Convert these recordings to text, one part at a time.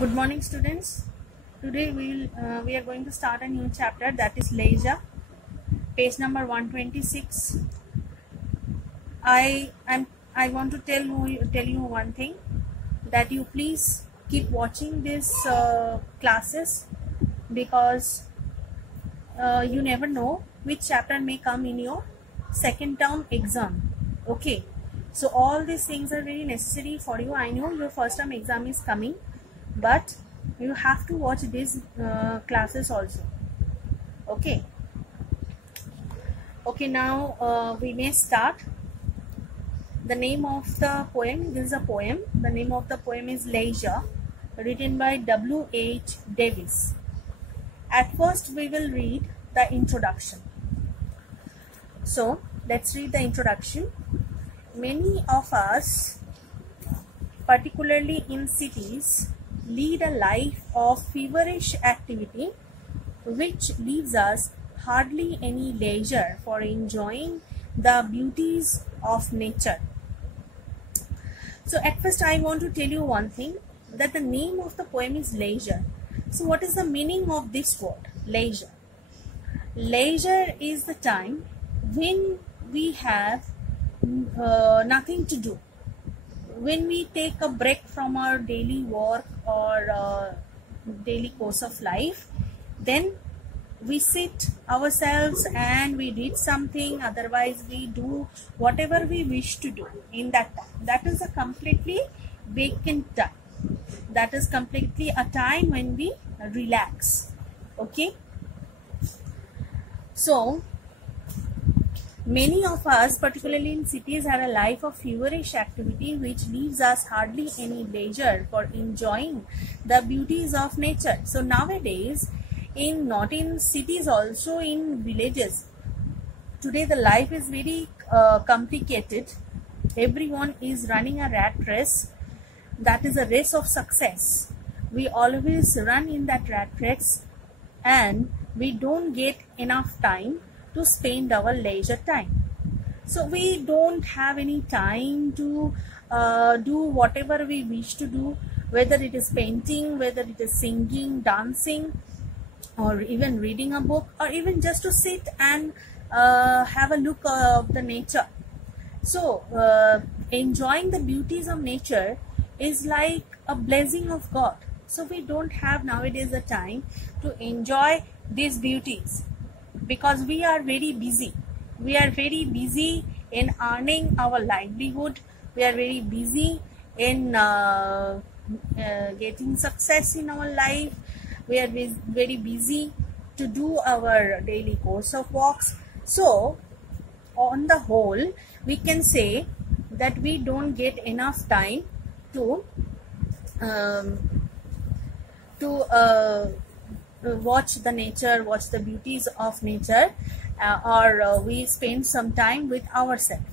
Good morning, students. Today we are going to start a new chapter, that is leisure, page number 126. I want to tell you one thing, that you please keep watching these classes, because you never know which chapter may come in your second term exam. Okay, so all these things are very necessary for you. I know your first term exam is coming, but you have to watch these classes also. Okay, now we may start. The name of the poem, this is a poem, the name of the poem is Leisure, written by W.H. Davis. At first we will read the introduction. So let's read the introduction. Many of us, particularly in cities, lead a life of feverish activity which leaves us hardly any leisure for enjoying the beauties of nature. So at first I want to tell you one thing, that the name of the poem is Leisure. So what is the meaning of this word, leisure? Leisure is the time when we have nothing to do. When we take a break from our daily work or daily course of life, then we sit ourselves and we read something, otherwise we do whatever we wish to do in that time. That is a completely vacant time. That is completely a time when we relax. Okay. So many of us, particularly in cities, have a life of feverish activity which leaves us hardly any leisure for enjoying the beauties of nature. So nowadays, not in cities, also in villages, today the life is very complicated. Everyone is running a rat race, that is a race of success. We always run in that rat race and we don't get enough time to spend our leisure time. So we don't have any time to do whatever we wish to do, whether it is painting, whether it is singing, dancing, or even reading a book, or even just to sit and have a look of the nature. So enjoying the beauties of nature is like a blessing of God. So we don't have nowadays the time to enjoy these beauties, because we are very busy. We are very busy in earning our livelihood. We are very busy in getting success in our life. We are very busy to do our daily course of walks. So on the whole, we can say that we don't get enough time to watch the nature, watch the beauties of nature, or we spend some time with ourselves.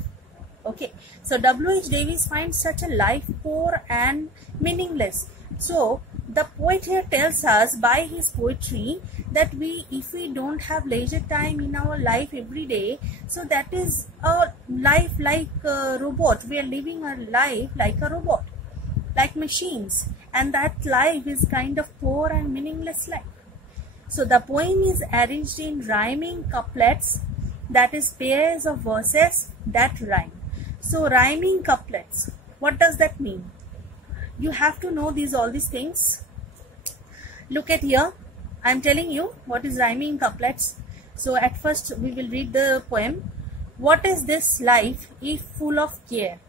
Okay, so W.H. Davis finds such a life poor and meaningless. So the poet here tells us by his poetry that if we don't have leisure time in our life every day, so that is a life like a robot. We are living our life like a robot, like machines, and that life is kind of poor and meaningless life. So the poem is arranged in rhyming couplets, that is pairs of verses that rhyme. So rhyming couplets, what does that mean? You have to know all these things. Look at here, I am telling you what is rhyming couplets. So at first we will read the poem. What is this life if full of care?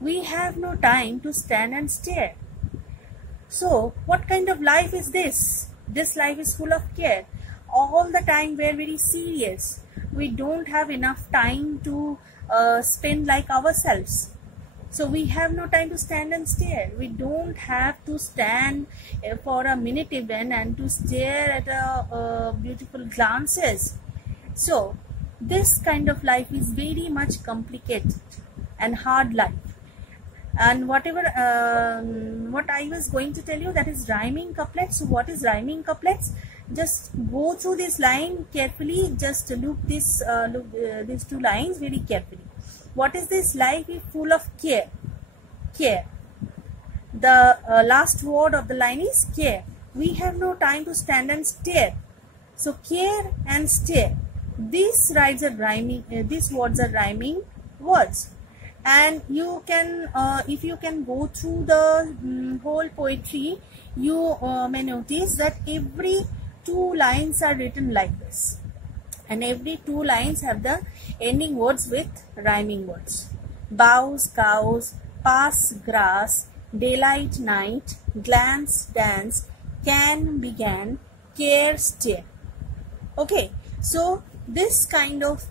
We have no time to stand and stare. So what kind of life is this? This life is full of care. All the time we are very serious. We don't have enough time to spend like ourselves. So we have no time to stand and stare. We don't have to stand for a minute even and to stare at beautiful glances. So this kind of life is very much complicated and hard life. And whatever what I was going to tell you, that is rhyming couplets. So what is rhyming couplets? Just go through this line carefully. Just look these two lines very carefully. What is this life is full of care? Care. The last word of the line is care. We have no time to stand and stare. So care and stare. These words are rhyming words. And you can, if you can go through the whole poetry, you may notice that every 2 lines are written like this. And every 2 lines have the ending words with rhyming words. Bows, cows, pass, grass, daylight, night, glance, dance, can, began, care, stare. Okay, so this kind of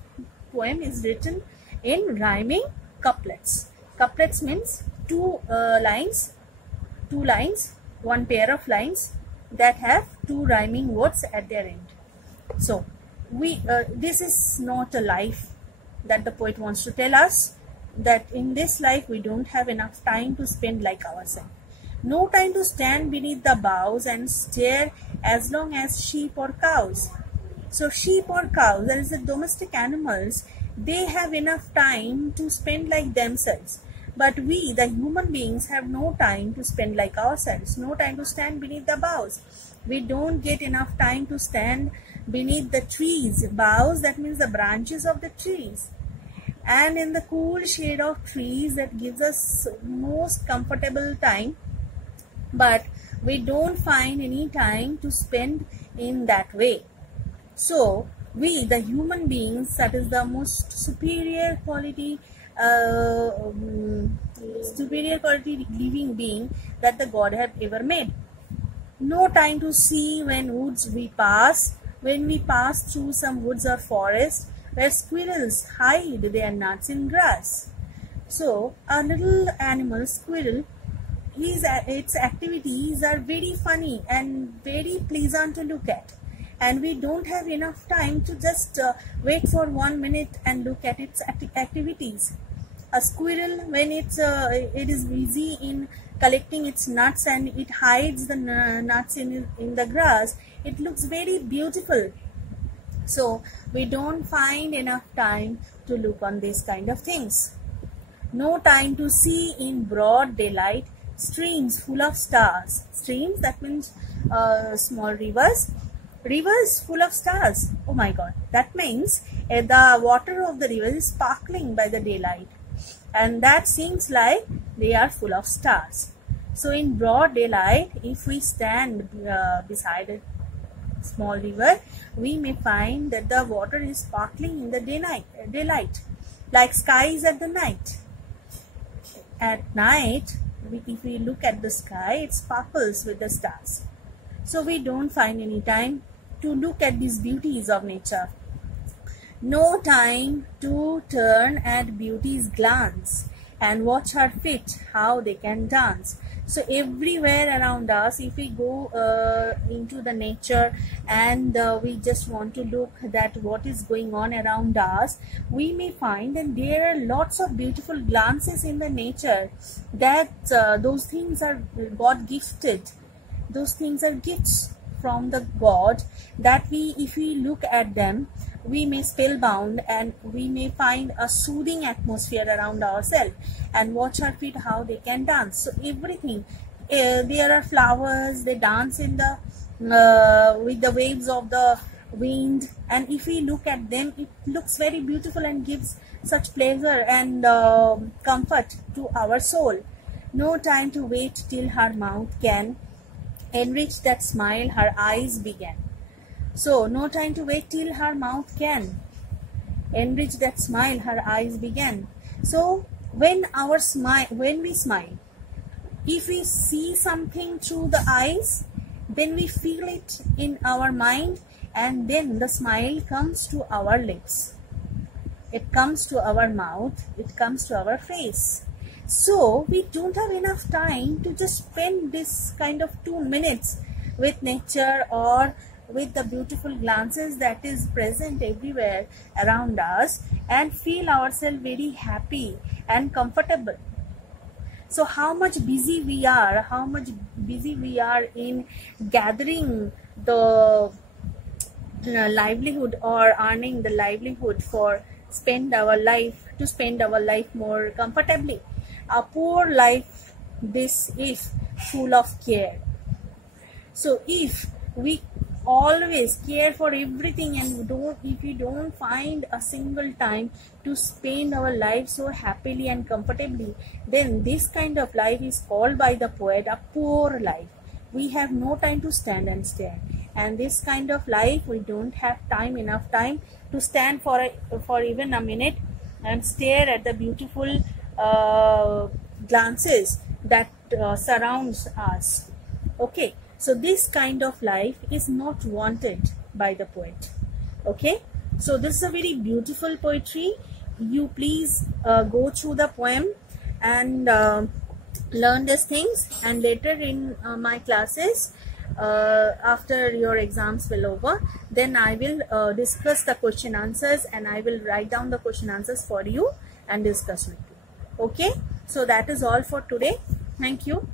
poem is written in rhyming couplets. Couplets means 2 lines, 1 pair of lines that have 2 rhyming words at their end. So this is not a life that the poet wants to tell us, that in this life we don't have enough time to spend like ourselves. No time to stand beneath the boughs and stare as long as sheep or cows. So sheep or cows, that is the domestic animals, they have enough time to spend like themselves. But we, the human beings, have no time to spend like ourselves, no time to stand beneath the boughs. We don't get enough time to stand beneath the trees. Boughs, that means the branches of the trees. And in the cool shade of trees, that gives us most comfortable time. But we don't find any time to spend in that way. So we, the human beings, that is the most superior quality living being that the God have ever made. No time to see when woods we pass, when we pass through some woods or forest where squirrels hide their nuts in grass. So a little animal, squirrel, its activities are very funny and very pleasant to look at. And we don't have enough time to just wait for 1 minute and look at its activities. A squirrel, when it is busy in collecting its nuts and it hides the nuts in the grass, it looks very beautiful. So we don't find enough time to look on these kind of things. No time to see in broad daylight streams full of stars. Streams, that means small rivers. Rivers full of stars. Oh my God. That means the water of the river is sparkling by the daylight. And that seems like they are full of stars. So in broad daylight, if we stand beside a small river, we may find that the water is sparkling in the daylight, like skies at the night. At night, if we look at the sky, it sparkles with the stars. So we don't find any time to look at these beauties of nature. No time to turn at beauty's glance and watch her feet, how they can dance. So everywhere around us, if we go into the nature and we just want to look at what is going on around us, we may find that there are lots of beautiful glances in the nature, that those things are God gifted. Those things are gifts from the God, that if we look at them, we may spellbound and we may find a soothing atmosphere around ourselves, and watch our feet how they can dance. So everything, there are flowers, they dance in the with the waves of the wind, and if we look at them, it looks very beautiful and gives such pleasure and comfort to our soul. No time to wait till her mouth can enrich that smile her eyes began. So no time to wait till her mouth can enrich that smile her eyes began. So when we smile, if we see something through the eyes, then we feel it in our mind, and then the smile comes to our lips. It comes to our mouth, it comes to our face. So we don't have enough time to just spend this kind of 2 minutes with nature or with the beautiful glances that is present everywhere around us and feel ourselves very happy and comfortable. So how much busy we are in gathering the livelihood or earning the livelihood to spend our life more comfortably. A poor life this is full of care. So if we always care for everything and if we don't find a single time to spend our life so happily and comfortably, then this kind of life is called by the poet a poor life. We have no time to stand and stare, and this kind of life we don't have enough time to stand for even a minute and stare at the beautiful glances that surrounds us. Okay, so this kind of life is not wanted by the poet. Okay, so this is a very beautiful poetry. You please go through the poem and learn these things, and later in my classes, after your exams will over, then I will discuss the question answers, and I will write down the question answers for you and discuss with you. Okay, so that is all for today. Thank you.